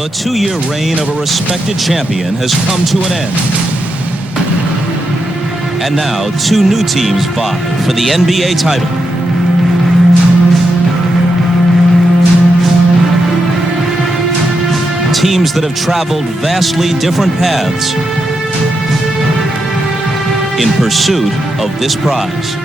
The 2-year reign of a respected champion has come to an end. And now, 2 new teams vie for the NBA title. Teams that have traveled vastly different paths in pursuit of this prize.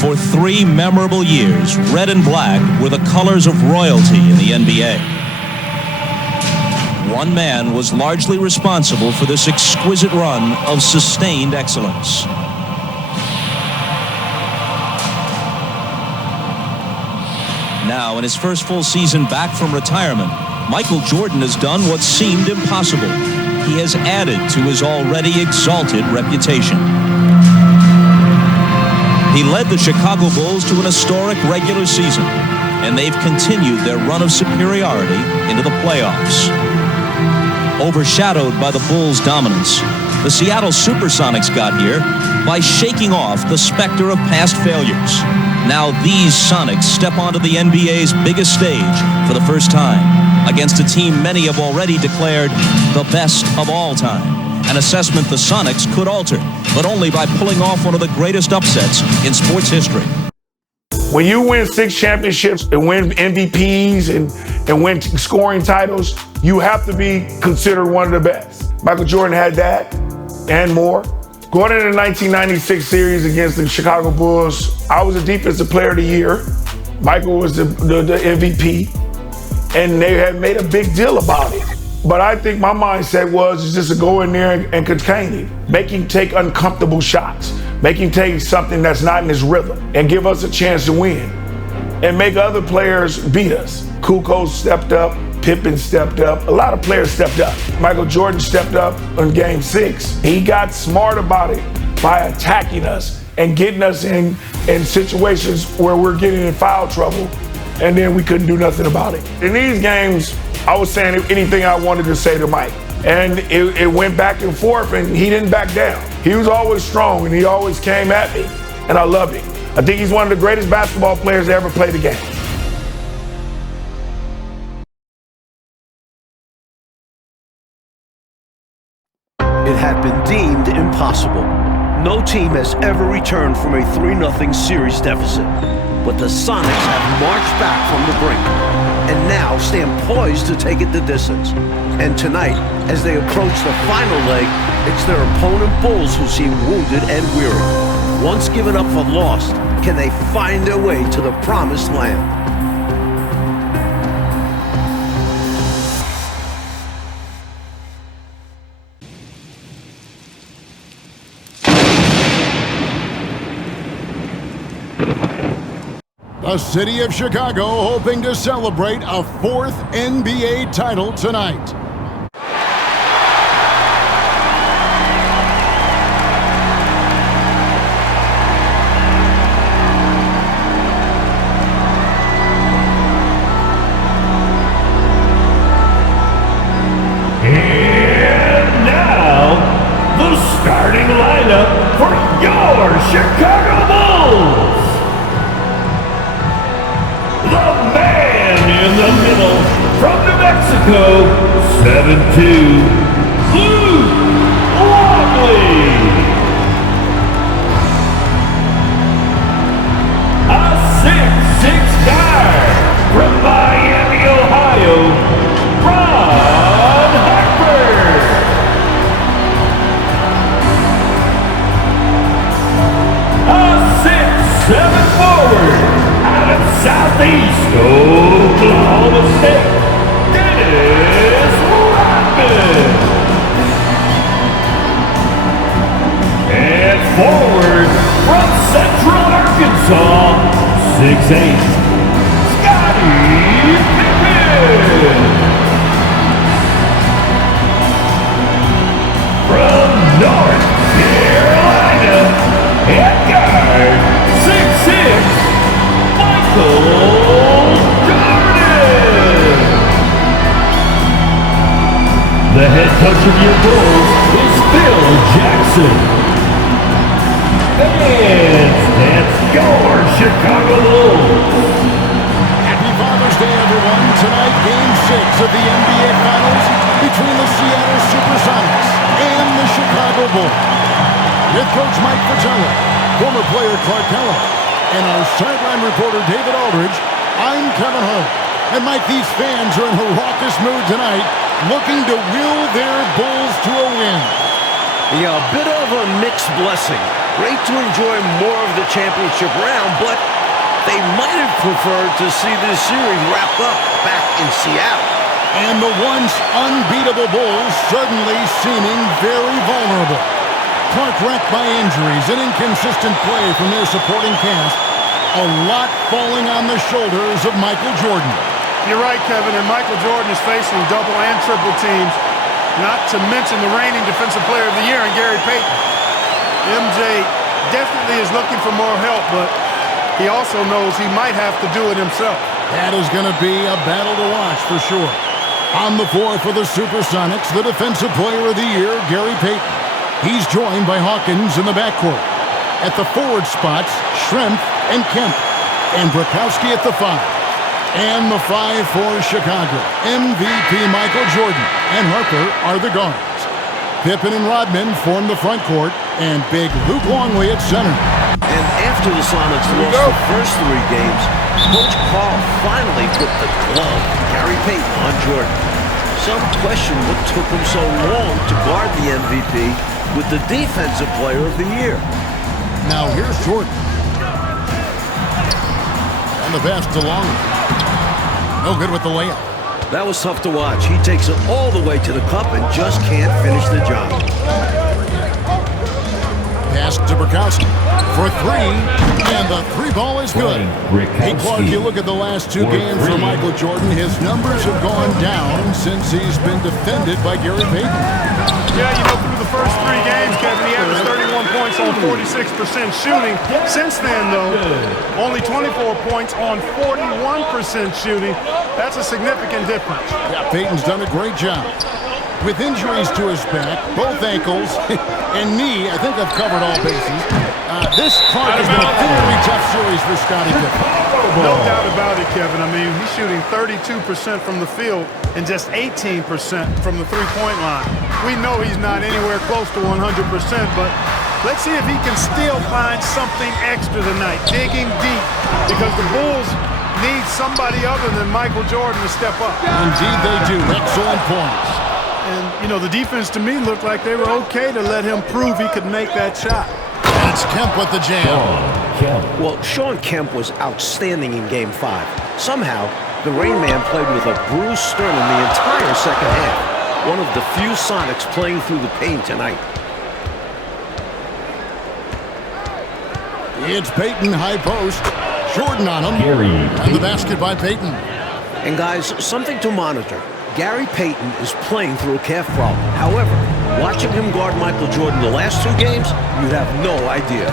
For 3 memorable years, red and black were the colors of royalty in the NBA. One man was largely responsible for this exquisite run of sustained excellence. Now, in his first full season back from retirement, Michael Jordan has done what seemed impossible. He has added to his already exalted reputation. He led the Chicago Bulls to an historic regular season, and they've continued their run of superiority into the playoffs. Overshadowed by the Bulls' dominance, the Seattle Supersonics got here by shaking off the specter of past failures. Now these Sonics step onto the NBA's biggest stage for the first time against a team many have already declared the best of all time. An assessment the Sonics could alter, but only by pulling off one of the greatest upsets in sports history. When you win 6 championships and win MVPs and win scoring titles, you have to be considered one of the best. Michael Jordan had that and more. Going into the 1996 series against the Chicago Bulls, I was the Defensive Player of the Year. Michael was the MVP, and they had made a big deal about it. But I think my mindset was just to go in there and contain him, make him take uncomfortable shots, make him take something that's not in his rhythm, and give us a chance to win, and make other players beat us. Kukoc stepped up, Pippen stepped up, a lot of players stepped up. Michael Jordan stepped up in Game 6. He got smart about it by attacking us and getting us in situations where we're getting in foul trouble, and then we couldn't do nothing about it. In these games, I was saying anything I wanted to say to Mike, and it went back and forth, and he didn't back down. He was always strong, and he always came at me, and I loved him. I think he's one of the greatest basketball players to ever play the game. It had been deemed impossible. No team has ever returned from a 3-0 series deficit. But the Sonics have marched back from the brink and now stand poised to take it the distance. And tonight, as they approach the final leg, it's their opponent Bulls who seem wounded and weary. Once given up for lost, can they find their way to the promised land? The city of Chicago hoping to celebrate a 4th NBA title tonight. And now, the starting lineup for your Chicago Bulls. The man in the middle from New Mexico, 7'2", Luke Longley. A 6'6" guard from Miami, Ohio, Ron Harper. A 6'7" forward out of Southeast Oklahoma State, Dennis Rodman. And forward from Central Arkansas, 6'8", Scottie Pippen. From North Carolina, head guard, 6'6", Michael Jordan. The head coach of your Bulls is Phil Jackson. And that's your Chicago Bulls. At Bull. With Coach Mike Fratello, former player Clark Kellogg, and our sideline reporter David Aldridge, I'm Kevin Hart. And Mike, these fans are in a raucous mood tonight, looking to will their Bulls to a win. Yeah, a bit of a mixed blessing. Great to enjoy more of the championship round, but they might have preferred to see this series wrapped up back in Seattle. And the once unbeatable Bulls suddenly seeming very vulnerable. Clark wrecked by injuries and inconsistent play from their supporting cast. A lot falling on the shoulders of Michael Jordan. You're right, Kevin, and Michael Jordan is facing double and triple teams, not to mention the reigning Defensive Player of the Year in Gary Payton. MJ definitely is looking for more help, but he also knows he might have to do it himself. That is going to be a battle to watch for sure. On the floor for the Supersonics, the Defensive Player of the Year, Gary Payton. He's joined by Hawkins in the backcourt. At the forward spots, Schrempf and Kemp. And Brakowski at the 5. And the 5 for Chicago. MVP Michael Jordan and Harper are the guards. Pippen and Rodman form the front court, and big Luke Longley at center. And after the Sonics lost the first 3 games, Coach Carl finally put the glove of Gary Payton on Jordan. Some question what took him so long to guard the MVP with the Defensive Player of the Year. Now here's Jordan. And the pass to Longley. No good with the layup. That was tough to watch. He takes it all the way to the cup and just can't finish the job. Pass to Brakowski for 3, and the 3 ball is good. Hey, Clark, you look at the last 2 games for Michael Jordan. His numbers have gone down since he's been defended by Gary Payton. Yeah, through the first 3 games, Kevin, he averaged 31 points on 46% shooting. Since then, though, only 24 points on 41% shooting. That's a significant difference. Yeah, Payton's done a great job. With injuries to his back, both ankles, and knee, I think I've covered all bases. This Clark has been a very tough series for Scottie Pippen. No doubt about it, Kevin. I mean, he's shooting 32% from the field and just 18% from the three-point line. We know he's not anywhere close to 100%, but let's see if he can still find something extra tonight, digging deep, because the Bulls need somebody other than Michael Jordan to step up. Indeed they do. Excellent points. And, the defense to me looked like they were okay to let him prove he could make that shot. That's Kemp with the jam. Well, Sean Kemp was outstanding in Game 5. Somehow, the Rain Man played with a bruised sternum the entire second half. One of the few Sonics playing through the pain tonight. It's Payton, high post. Jordan on him. And the basket by Payton. And guys, something to monitor. Gary Payton is playing through a calf problem. However, watching him guard Michael Jordan the last 2 games, you'd have no idea.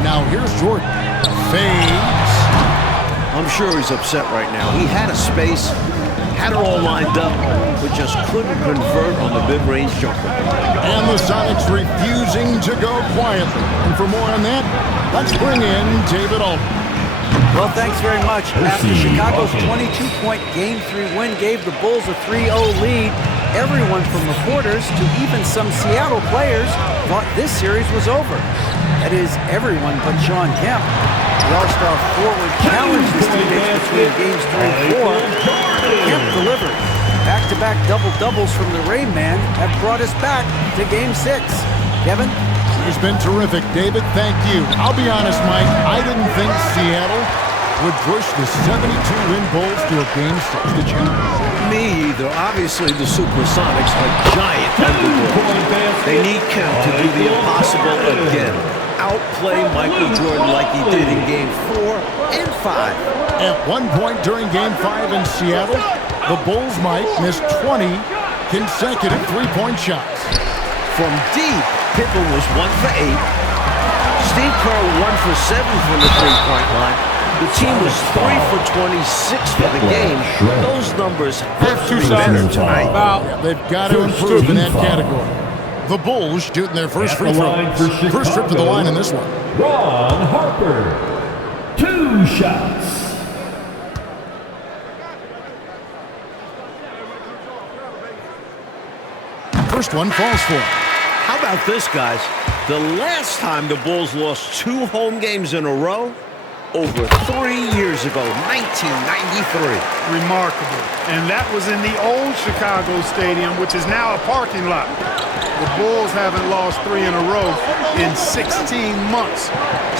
Now here's Jordan. Fades. I'm sure he's upset right now. He had a space, had it all lined up, but just couldn't convert on the mid-range jumper. And the Sonics refusing to go quietly. And for more on that, let's bring in David Aldridge. Well, thanks very much. After Chicago's 22-point Game 3 win gave the Bulls a 3-0 lead, everyone from reporters to even some Seattle players thought this series was over. That is, everyone but Sean Kemp. The All-Star forward challenged his teammates between Games 3 and 4. Kemp delivered. Back-to-back double-doubles from the Rain Man have brought us back to Game 6. Kevin? He's been terrific. David, thank you. I'll be honest, Mike, I didn't think Seattle would push the 72-win Bulls to a Game 6. Did you? Me either. Obviously, the Supersonics are giant underdogs. They need Kemp to do the impossible again. Outplay Michael Jordan like he did in Game 4 and 5. At one point during Game 5 in Seattle, the Bulls might miss 20 consecutive three-point shots. From deep, Pippen was 1 for 8. Steve Kerr 1 for 7 from the three-point line. The team was 3 for 26 for the game. Those numbers have to be better tonight. Yeah, they've got to improve in that category. The Bulls shooting their first free throws. First trip to the line in this one. Ron Harper, 2 shots. First one falls for him. How about this, guys? The last time the Bulls lost 2 home games in a row, over 3 years ago, 1993. Remarkable. And that was in the old Chicago Stadium, which is now a parking lot. The Bulls haven't lost 3 in a row in 16 months.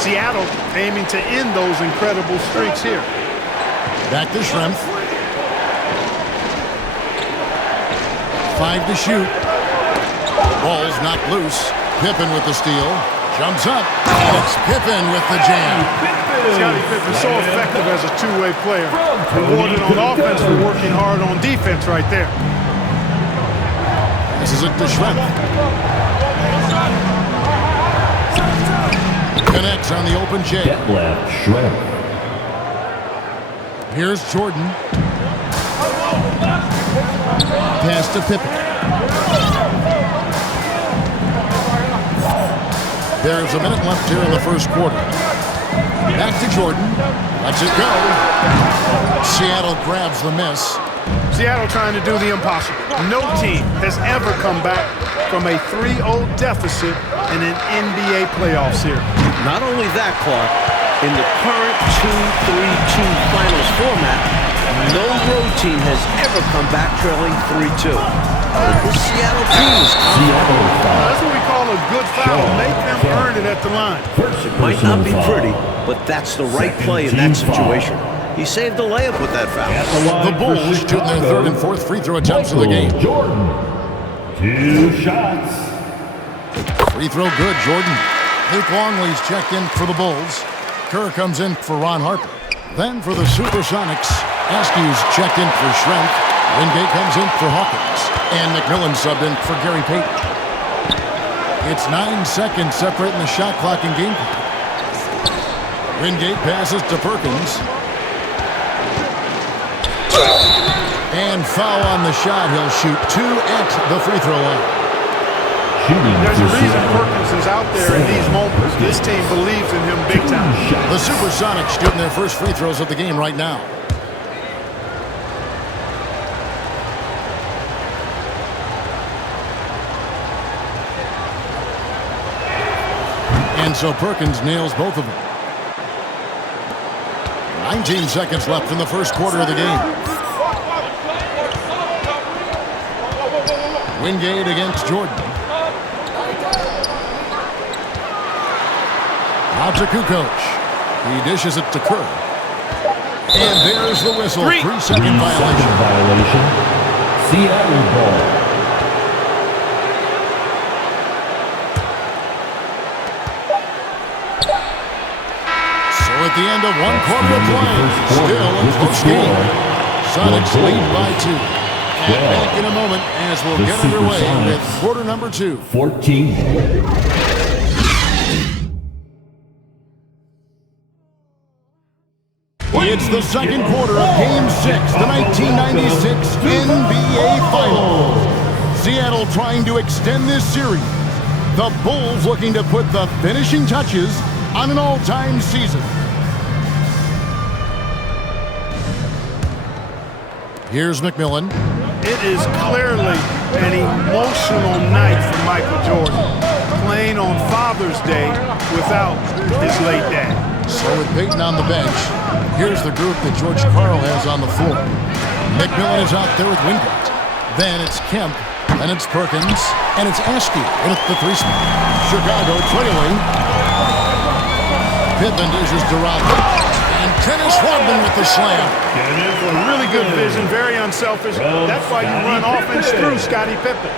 Seattle aiming to end those incredible streaks here. Back to Schrempf. 5 to shoot. Ball's knocked loose. Pippen with the steal. Jumps up. And it's Pippen with the jam. Scottie Pippen so effective as a two-way player. Rewarded on offense for working hard on defense right there. This is it to Schrempf. Connects on the open J. Left Schrempf. Here's Jordan. Pass to Pippen. There's a minute left here in the first quarter. Back to Jordan. Lets it go. Seattle grabs the miss. Seattle trying to do the impossible. No team has ever come back from a 3-0 deficit in an NBA playoff series. Not only that, Clark, in the current 2-3-2 finals format, no road team has ever come back trailing 3-2. But this Seattle team is that's what we call a good foul. Make them earn it at the line. It might not be pretty, but that's the right play in that situation. He saved the layup with that foul. The Bulls shooting their 3rd and 4th free throw attempts of the game. Jordan. 2 shots. Free throw good, Jordan. Luke Longley's checked in for the Bulls. Kerr comes in for Ron Harper. Then for the Supersonics, Askew's checked in for Schrempf. Wingate comes in for Hawkins. And McMillan subbed in for Gary Payton. It's 9 seconds separating the shot clock and game clock. Wingate passes to Perkins. And foul on the shot. He'll shoot 2 at the free throw line. There's a reason Perkins is out there in these moments. This team believes in him big time. The Supersonics shooting their first free throws of the game right now. And so Perkins nails both of them. 19 seconds left in the first quarter of the game. Wingate against Jordan. Out to Kukoc. He dishes it to Kerr. And there's the whistle. 3-second violation. Seattle ball. At the end of 1 quarter of play, still a close game. Sonics lead by 2. And back in a moment as we'll get underway with quarter number 2. 14. It's the second quarter of Game 6, the 1996 NBA Finals. Seattle trying to extend this series. The Bulls looking to put the finishing touches on an all-time season. Here's McMillan. It is clearly an emotional night for Michael Jordan, playing on Father's Day without his late dad. So with Payton on the bench, here's the group that George Karl has on the floor. McMillan is out there with Wingate. Then it's Kemp, then it's Perkins, and it's Askew in at the 3 spot. Chicago trailing. Pippen dishes to Rodman. And Dennis Rodman with the slam. Really good vision, very unselfish. That's why you run offense through Scottie Pippen.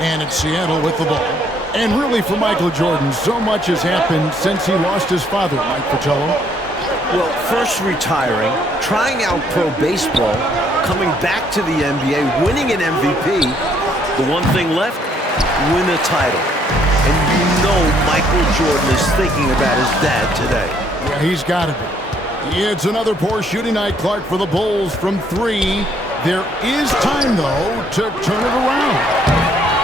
And it's Seattle with the ball. And really for Michael Jordan, so much has happened since he lost his father, Mike Fratello. Well, first retiring, trying out pro baseball, coming back to the NBA, winning an MVP. The one thing left, win a title. And you know Michael Jordan is thinking about his dad today. Yeah, he's got to be. It's another poor shooting night, Clark, for the Bulls from 3. There is time, though, to turn it around.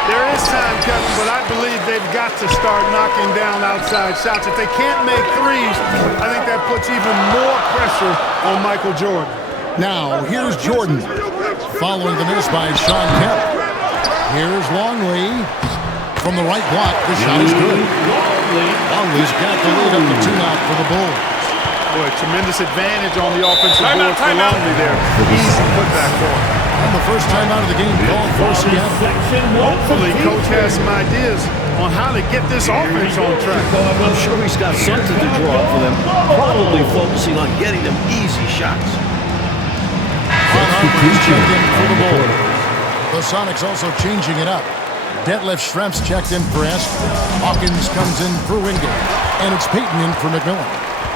There is time, Kevin, but I believe they've got to start knocking down outside shots. If they can't make threes, I think that puts even more pressure on Michael Jordan. Now, here's Jordan, following the miss by Sean Kemp. Here's Longley. From the right block, the shot is good. Longley's got the lead up to 2 out for the Bulls. Boy, tremendous advantage on the offensive board for Longley there. Easy putback for him. And the first time out of the game called for Seattle. Hopefully, Coach has some ideas on how to get this offense on track. I'm sure he's got something to draw up for them, probably focusing on getting them easy shots. Checked in for the Bulls. The Sonics also changing it up. Detlef Schrempf's checked in for Esper. Hawkins comes in for Wingate. And it's Payton in for McMillan.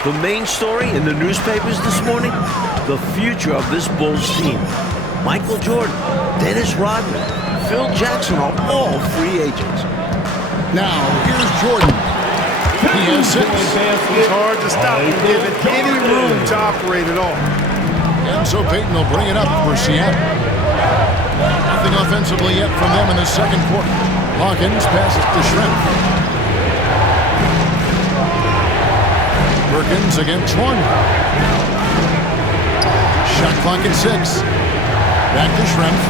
The main story in the newspapers this morning, the future of this Bulls team. Michael Jordan, Dennis Rodman, Phil Jackson are all free agents. Now, here's Jordan. He has 6. It's hard to stop him given any room to operate at all. And so Payton will bring it up for Seattle. Nothing offensively yet from them in the second quarter. Hawkins passes to Schrempf. Perkins against Longley. Shot clock at 6. Back to Schrempf.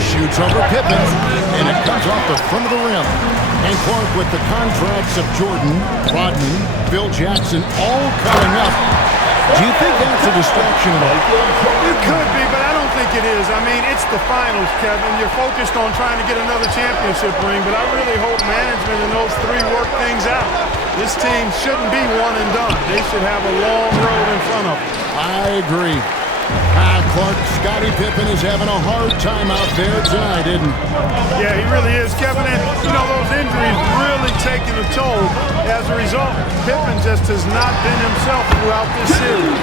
Shoots over Pippen, and it comes off the front of the rim. And Clark with the contracts of Jordan, Rodman, Phil Jackson all coming up. Do you think that's a distraction at all? It could be, but I don't think it is. I mean, it's the finals, Kevin. You're focused on trying to get another championship ring, but I really hope management and those 3 work things out. This team shouldn't be one and done. They should have a long road in front of them. I agree. Clark, Scottie Pippen is having a hard time out there tonight, isn't he? Yeah, he really is, Kevin. And, you know, those injuries really taking a toll. As a result, Pippen just has not been himself throughout this series.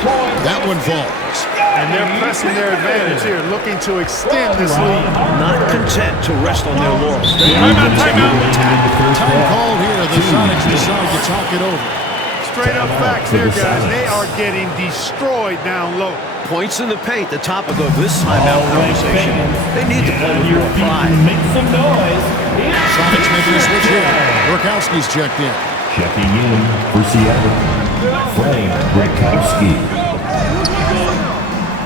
That one falls. And they're pressing their advantage here, looking to extend this lead. Not content to rest on their laurels. Timeout. Time called here. The Sonics decide to talk it over. Straight up facts here, guys. They are getting destroyed down low. Points in the paint, the topic of this timeout conversation. They need to play with more pride. Make some noise. Sonics making a switch here. Burkowski's checked in. Checking in for Seattle, Frank Burkowski.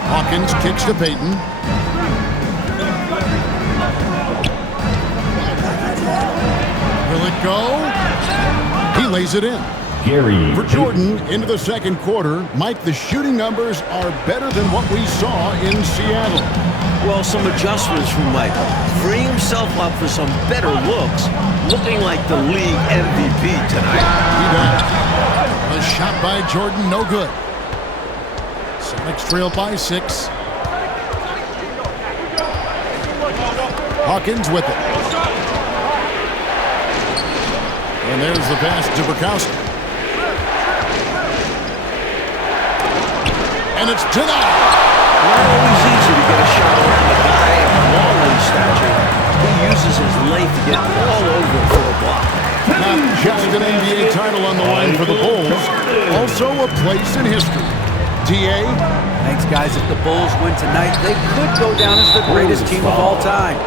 Hawkins kicks to Payton. Will it go? He lays it in. Gary. For Jordan, into the second quarter, Mike, the shooting numbers are better than what we saw in Seattle. Well, some adjustments from Mike. Freeing himself up for some better looks. Looking like the league MVP tonight. He does. A shot by Jordan, no good. Sonics trail by 6. Hawkins with it. And there's the pass to Burkowski. And it's denied. Not always easy to get a shot around the guy of Longley's stature. He uses his length to get all over for a block. Not just an NBA title on the line for the Bulls, also a place in history. DA? Thanks, guys. If the Bulls win tonight, they could go down as the greatest team of all time.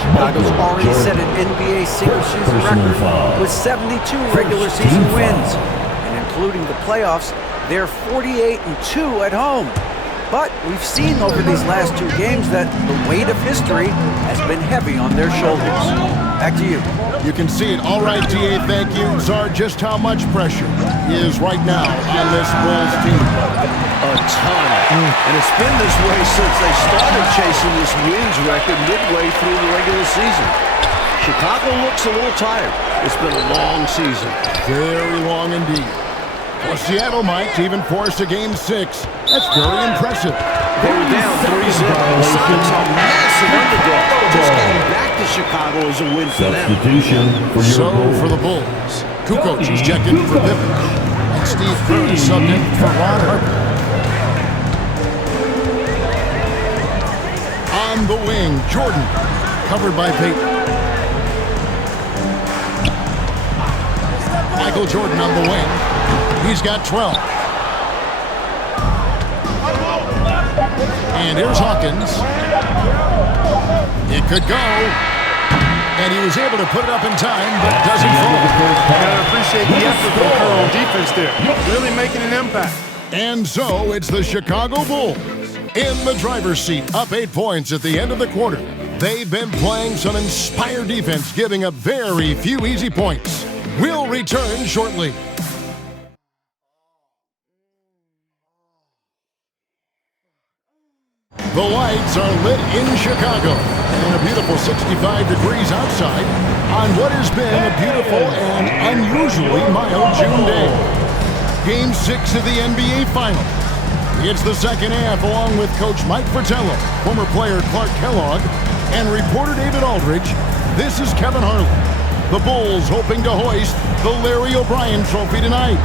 Chicago's already set an NBA single-season record with 72 regular season wins. And including the playoffs, they're 48-2 at home. But we've seen over these last 2 games that the weight of history has been heavy on their shoulders. Back to you. You can see it. All right, DA, thank you. Czar, just how much pressure is right now on this Bulls team? A ton. And it's been this way since they started chasing this wins record midway through the regular season. Chicago looks a little tired. It's been a long season. Very long indeed. For Seattle, Mike, to even force a Game 6, that's very impressive. They were down 3-0. The Sonics are massive underdogs. Just getting back to Chicago is a win for them. Substitution for your goal. For the Bulls, Kukoc is checked in for Pippen, and Steve Kerr is subbed in for Ron Harper. On the wing, Jordan, covered by Payton. Michael Jordan on the wing. He's got 12. And here's Hawkins. It could go. And he was able to put it up in time, but doesn't fall. I appreciate the effort from Kerr on defense there. Really making an impact. And so it's the Chicago Bulls in the driver's seat, up 8 points at the end of the quarter. They've been playing some inspired defense, giving up very few easy points. We'll return shortly. The lights are lit in Chicago, and a beautiful 65 degrees outside on what has been a beautiful and unusually mild June day. Game 6 of the NBA Finals. It's the second half, along with Coach Mike Fratello, former player Clark Kellogg, and reporter David Aldridge. This is Kevin Harlan. The Bulls hoping to hoist the Larry O'Brien Trophy tonight.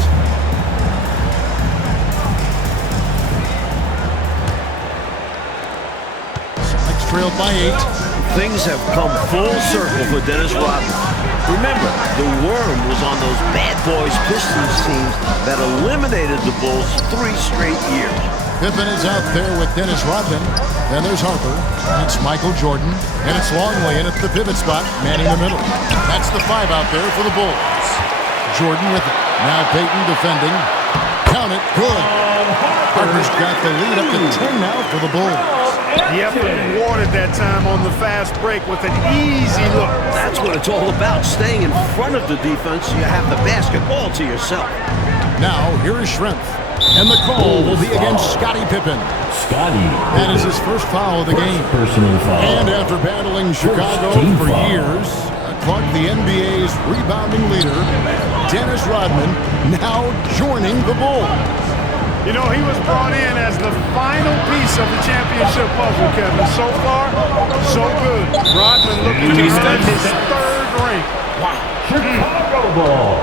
Celtics trailed by 8. Things have come full circle for Dennis Rodman. Remember, the worm was on those bad boys Pistons teams that eliminated the Bulls 3 straight years. Pippen is out there with Dennis Rodman. Then there's Harper, and it's Michael Jordan, and it's Longley in at the pivot spot, manning the middle. That's the 5 out there for the Bulls. Jordan with it. Now Payton defending. Count it. Good. Harper's got the lead up to 10 now for the Bulls. The effort rewarded that time on the fast break with an easy look. That's what it's all about, staying in front of the defense so you have the basket all to yourself. Now, here is Schrempf. And the call will be against Scottie Pippen. That is his first foul of the game. Personal foul. And after battling Chicago for years, Clark, the NBA's rebounding leader, Dennis Rodman, now joining the Bulls. You know, he was brought in as the final piece of the championship puzzle, Kevin. So far, so good. Rodman looking to earn his 3rd ring. Wow. Chicago ball.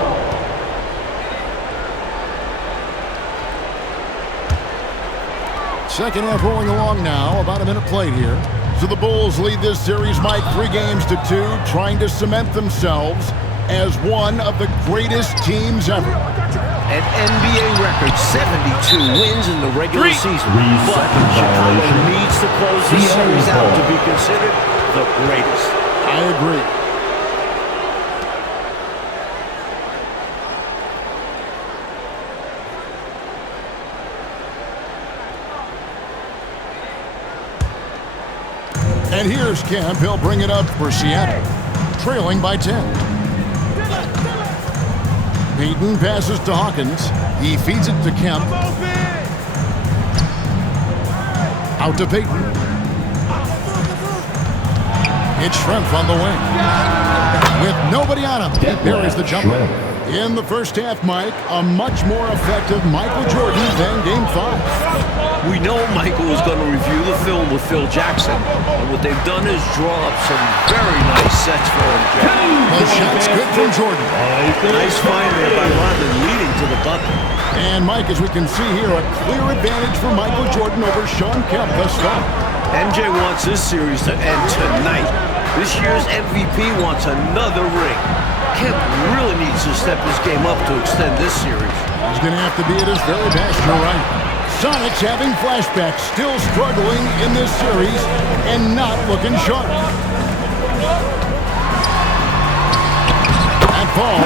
Second half rolling along now, about a minute played here. So the Bulls lead this series, Mike, 3 games to 2, trying to cement themselves as one of the greatest teams ever. An NBA record 72 wins in the regular season. But Chicago needs to close this series out to be considered the greatest. I agree. And here's Kemp. He'll bring it up for Seattle, trailing by 10. Payton passes to Hawkins. He feeds it to Kemp. Out to Payton. It's Schrempf on the wing. With nobody on him, there is the jumper. In the first half, Mike, a much more effective Michael Jordan than Game 5. We know Michael is going to review the film with Phil Jackson, and what they've done is draw up some very nice sets for him. The shot's good from Jordan. Nice find there by Rodman, leading to the bucket. And Mike, as we can see here, a clear advantage for Michael Jordan over Shawn Kemp thus far. MJ wants this series to end tonight. This year's MVP wants another ring. Kemp really needs to step his game up to extend this series. He's going to have to be at his very best, you're right. Sonics having flashbacks, still struggling in this series and not looking sharp. That falls.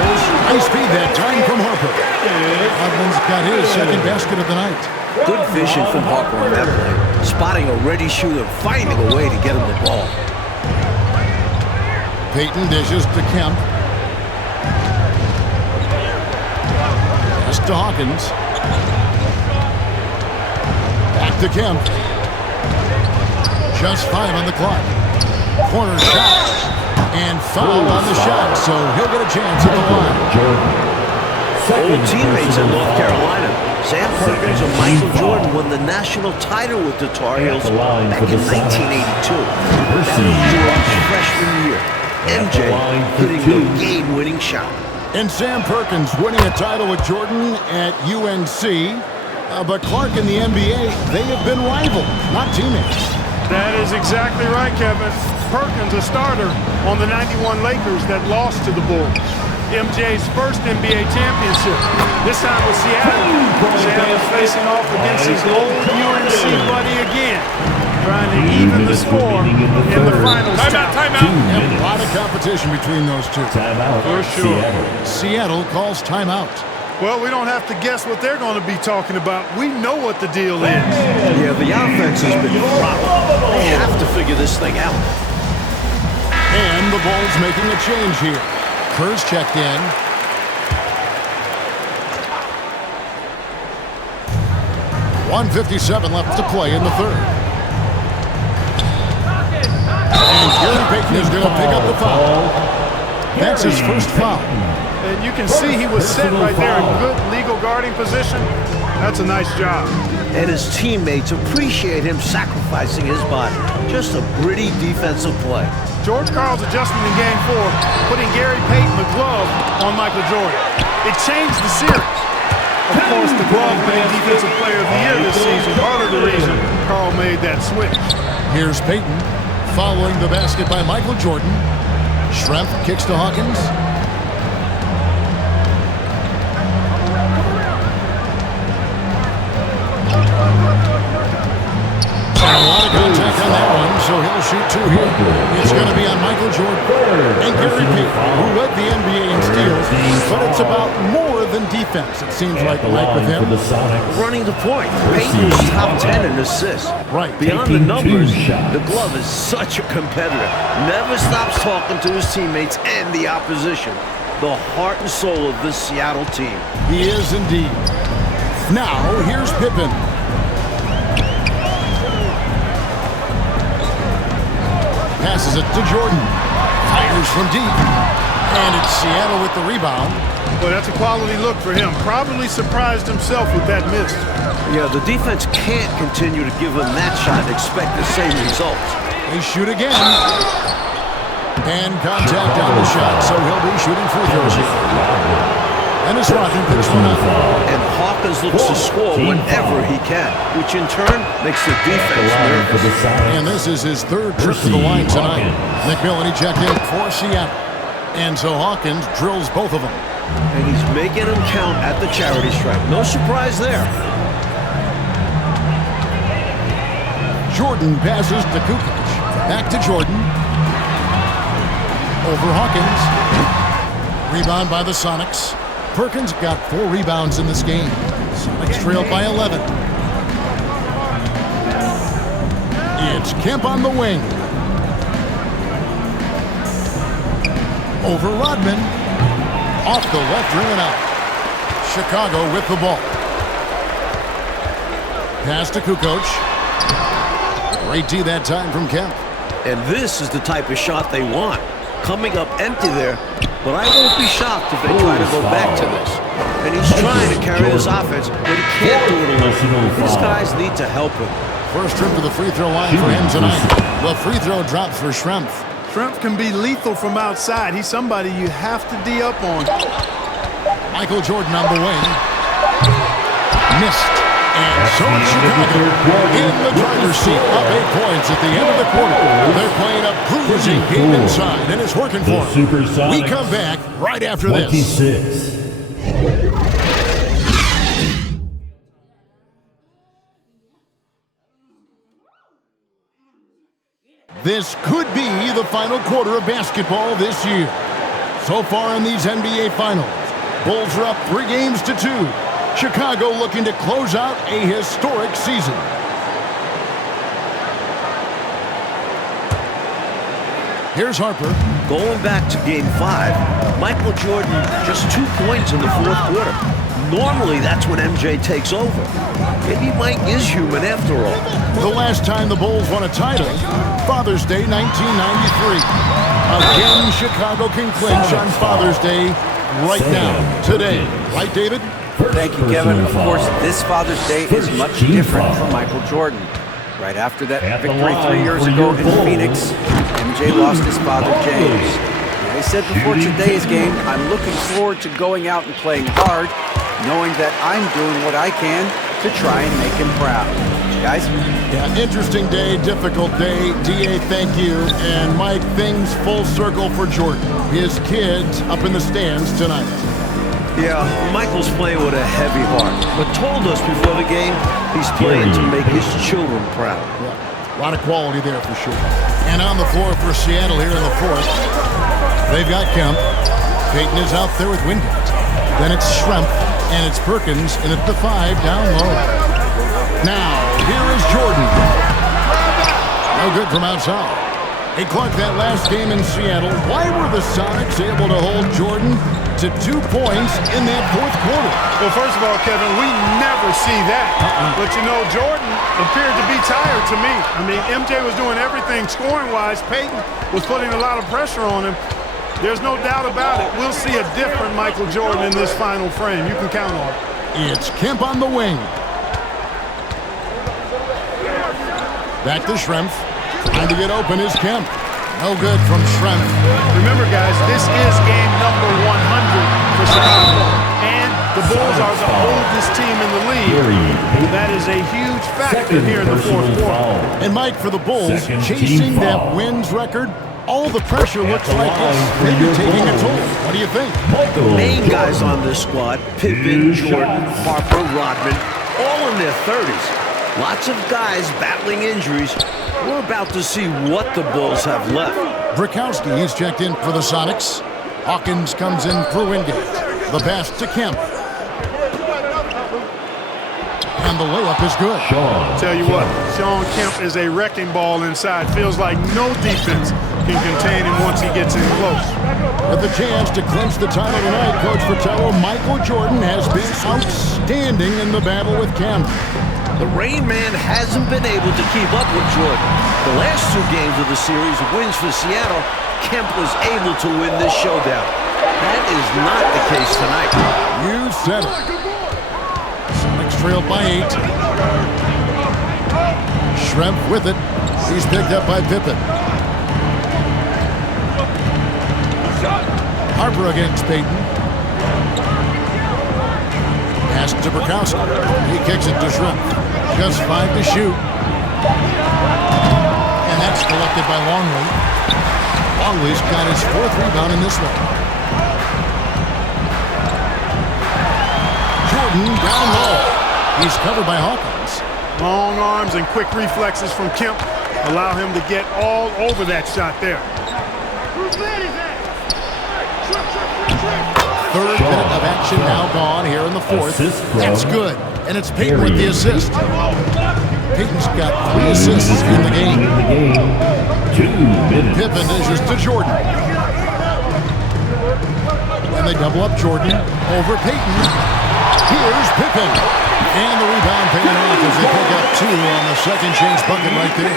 Nice speed that time from Harper. Rodman's got his second basket of the night. Good vision from Harper on that play. Spotting a ready shooter, finding a way to get him the ball. Payton dishes to Kemp. Pass to Hawkins. Back to Kemp. Just 5 on the clock. Corner shot. And foul on the shot, so he'll get a chance at the line. Old teammates in North Carolina. Sam Perkins and Michael Jordan won the national title with the Tar Heels back in 1982. That was Jordan's freshman year. MJ hitting the game-winning shot. And Sam Perkins winning a title with Jordan at UNC. But Clark in the NBA, they have been rivals, not teammates. That is exactly right, Kevin. Perkins, a starter on the 91 Lakers that lost to the Bulls. MJ's first NBA championship, this time with Seattle. Sam is facing off against his old UNC buddy again, trying to even the score in the finals. Timeout. A lot of competition between those two. Timeout. For sure. Seattle calls timeout. Well, we don't have to guess what they're going to be talking about. We know what the deal is. Yeah, the offense has been rotten. They have to figure this thing out. And the Bulls making a change here. Kerr's checked in. .157 left to play in the third. And Gary Payton is going to pick up the foul. That's his first foul. And you can see he was set right there in good legal guarding position. That's a nice job. And his teammates appreciate him sacrificing his body. Just a gritty defensive play. George Karl's adjustment in Game 4, putting Gary Payton the glove on Michael Jordan. It changed the series. Of course, the glove being Defensive Player of the Year this season, part of the reason Karl made that switch. Here's Payton following the basket by Michael Jordan. Schrempf kicks to Hawkins. And a lot of contact on that one, so he'll shoot two here. It's going to be on Michael Jordan and Gary Payton, who led the NBA in steals, but it's about more than defense, it seems like with him. Running the point. Payton was top 10 in assists. Right. Beyond the numbers, the glove is such a competitor. Never stops talking to his teammates and the opposition. The heart and soul of this Seattle team. He is indeed. Now, here's Pippen. Passes it to Jordan. Fires from deep. And it's Seattle with the rebound. Well, that's a quality look for him. Probably surprised himself with that miss. Yeah, the defense can't continue to give him that shot and expect the same results. They shoot again. And contact on the shot, so he'll be shooting free throws here. And it's Rodman picks one up. And Hawkins looks to score whenever he can, which in turn makes the defense nervous. And this is his third trip to the line tonight. McMillan checked in for Seattle. And so Hawkins drills both of them. And he's making them count at the charity stripe. No surprise there. Jordan passes to Kukoc. Back to Jordan. Over Hawkins. Rebound by the Sonics. Perkins got 4 rebounds in this game. Sonics trailed by 11. It's Kemp on the wing. Over Rodman. Off the left rim and out. Chicago with the ball. Pass to Kukoc. Great D that time from Kemp. And this is the type of shot they want. Coming up empty there, but I won't be shocked if they try to go back to this. And he's trying to carry this offense, but he can't do it alone. These guys need to help him. First trip to the free throw line for him tonight. The free throw drops for Schrempf. Schrempf can be lethal from outside. He's somebody you have to D up on. Michael Jordan on the wing. Missed. And so it's Chicago in the driver's seat, up 8 points at the end of the quarter. They're playing a cruising game inside, and it's working for them. We come back right after this. This could be the final quarter of basketball this year. So far in these NBA Finals, Bulls are up 3 games to 2. Chicago looking to close out a historic season. Here's Harper. Going back to Game 5, Michael Jordan just 2 points in the fourth quarter. Normally, that's when MJ takes over. Maybe Mike is human after all. The last time the Bulls won a title, Father's Day 1993. Again, Chicago can clinch on Father's Day right now, today. Right, David? Thank you, Kevin. Of course, this Father's Day is much different for Michael Jordan. Right after that victory 3 years ago in Phoenix, MJ lost his father, James. And he said before today's game, I'm looking forward to going out and playing hard, knowing that I'm doing what I can to try and make him proud. Guys? Yeah, interesting day, difficult day. DA, thank you. And Mike, things full circle for Jordan. His kids up in the stands tonight. Yeah, Michael's playing with a heavy heart, but told us before the game he's playing to make his children proud. Yeah, a lot of quality there for sure. And on the floor for Seattle here in the fourth, they've got Kemp. Payton is out there with Wingate. Then it's Schrempf, and it's Perkins, and it's the 5 down low. Now, here is Jordan. No good from outside. Hey, Clark, that last game in Seattle, why were the Sonics able to hold Jordan to 2 points in that fourth quarter? Well, first of all, Kevin, we never see that. But, you know, Jordan appeared to be tired to me. I mean, MJ was doing everything scoring-wise. Peyton was putting a lot of pressure on him. There's no doubt about it. We'll see a different Michael Jordan in this final frame. You can count on it. It's Kemp on the wing. Back to Schrempf. Trying to get open is Kemp. No good from Schrempf. Remember, guys, this is game number 100 for Chicago. And the Bulls are the oldest team in the league. That is a huge factor here in the fourth quarter. And Mike, for the Bulls, chasing that wins record, all the pressure looks like it's maybe taking a toll. What do you think? The main guys on this squad, Pippen, Jordan, Harper, Rodman, all in their 30s. Lots of guys battling injuries. We're about to see what the Bulls have left. Brikowski, he's checked in for the Sonics. Hawkins comes in for Wingate. The pass to Kemp. And the layup is good. Tell you what, Shawn Kemp is a wrecking ball inside. Feels like no defense can contain him once he gets in close. With the chance to clinch the title tonight, Coach Fratello, Michael Jordan has been outstanding in the battle with Kemp. The Rain Man hasn't been able to keep up with Jordan. The last 2 games of the series wins for Seattle, Kemp was able to win this showdown. That is not the case tonight. You said it. Sonics trailed by 8. Schrempf with it. He's picked up by Pippen. Harper against Peyton. Pass to Brikowski. He kicks it to Schrempf. Just 5 to shoot. And that's collected by Longley. Longley's got his 4th rebound in this one. Jordan down low. He's covered by Hawkins. Long arms and quick reflexes from Kemp allow him to get all over that shot there. Third minute of action now gone here in the fourth. That's good. And it's Peyton with the assist. Peyton's got 3 assists in the game. 2 minutes. Pippen dishes to Jordan. And they double up Jordan over Peyton. Here's Pippen. And the rebound paying off as they pick up 2 on the second chance bucket right there.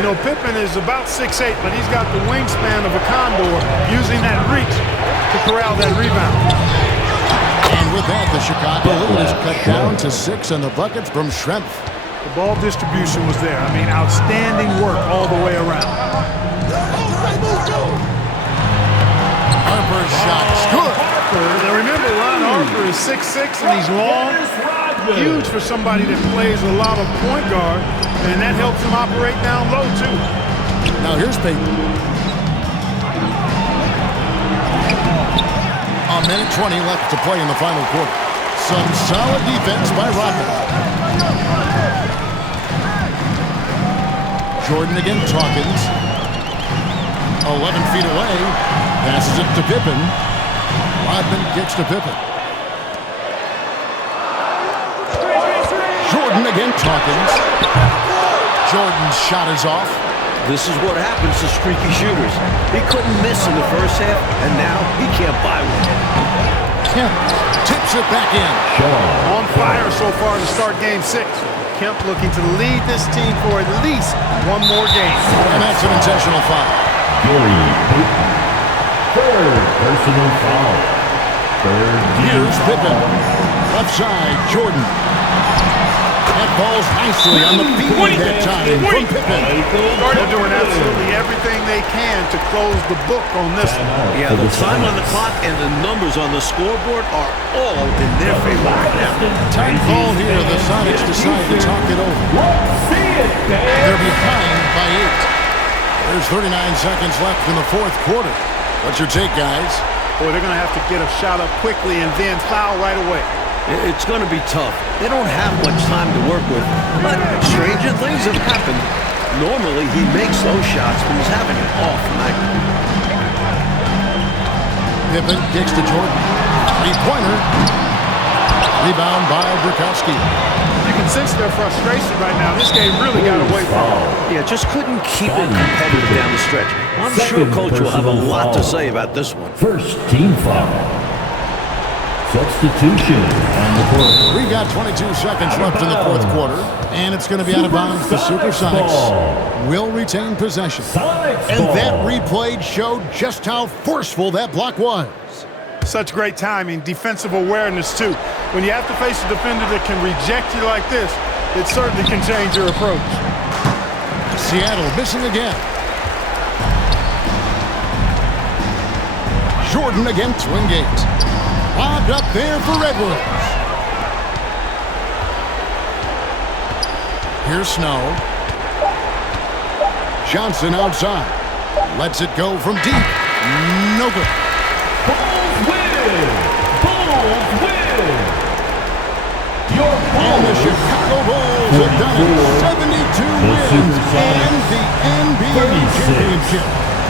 You know, Pippen is about 6'8", but he's got the wingspan of a condor, using that reach to corral that rebound. And with that, the Chicago lead is cut down to 6 on the bucket from Schrempf. The ball distribution was there. I mean, outstanding work all the way around. Harper's shot is good. Now remember, Ron Harper is 6'6", and he's long. Huge for somebody that plays a lot of point guard, and that helps him operate down low, too. Now here's Peyton. A minute 20 left to play in the final quarter. Some solid defense by Rodman. Jordan against Hawkins. 11 feet away. Passes it to Pippen. Rodman kicks to Pippen. Jordan against Hawkins. Jordan's shot is off. This is what happens to streaky shooters. He couldn't miss in the first half, and now he can't buy one. Kemp tips it back in. On fire so far to start game 6. Kemp looking to lead this team for at least 1 more game. And that's an intentional foul. Gary Payton. 3rd personal foul. 3rd Here's Pippen. Left side, Jordan. That ball's nicely on the feet that time from Pippen. They're doing absolutely everything they can to close the book on this one. Yeah, the time on the clock and the numbers on the scoreboard are all in their favor right now. Time call here. The Sonics decide to talk it over. They're behind by 8. There's 39 seconds left in the fourth quarter. What's your take, guys? Boy, they're going to have to get a shot up quickly and then foul right away. It's going to be tough. They don't have much time to work with, but stranger things have happened. Normally, he makes those shots, but he's having an off night. Pippen kicks to Jordan. 3-pointer. Rebound by Brikowski. You can sense their frustration right now. This game really got away from them. Yeah, just couldn't keep it competitive down the stretch. I'm sure Coach will have a lot to say about this one. First team foul. Substitution on the court. We've got 22 seconds left in the fourth quarter, and it's going to be out of bounds. The Supersonics will retain possession. And that replay showed just how forceful that block was. Such great timing, defensive awareness too. When you have to face a defender that can reject you like this, it certainly can change your approach. Seattle missing again. Jordan against Wingate. Lobbed up there for Edwards. Here's Snow. Johnson outside. Lets it go from deep. No good. Bulls win! Bulls win! And the Chicago Bulls have done it. 72 wins and the NBA championship.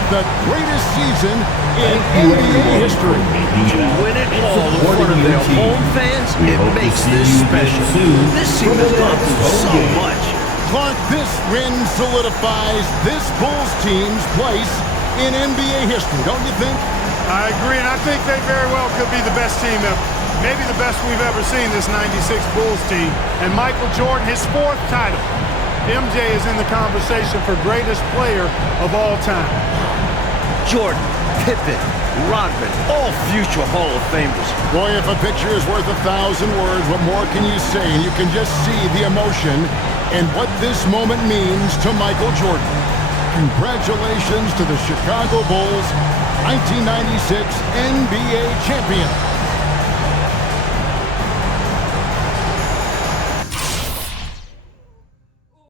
The greatest season in NBA history. To win it all in front of their home fans, it makes this special. This team has gone through so much. Clark, this win solidifies this Bulls team's place in NBA history, don't you think? I agree, and I think they very well could be the best team ever. Maybe the best we've ever seen, this 96 Bulls team. And Michael Jordan, his fourth title. MJ is in the conversation for greatest player of all time. Jordan, Pippen, Rodman, all future Hall of Famers. Boy, if a picture is worth 1,000 words, what more can you say? And you can just see the emotion and what this moment means to Michael Jordan. Congratulations to the Chicago Bulls, 1996 NBA champions.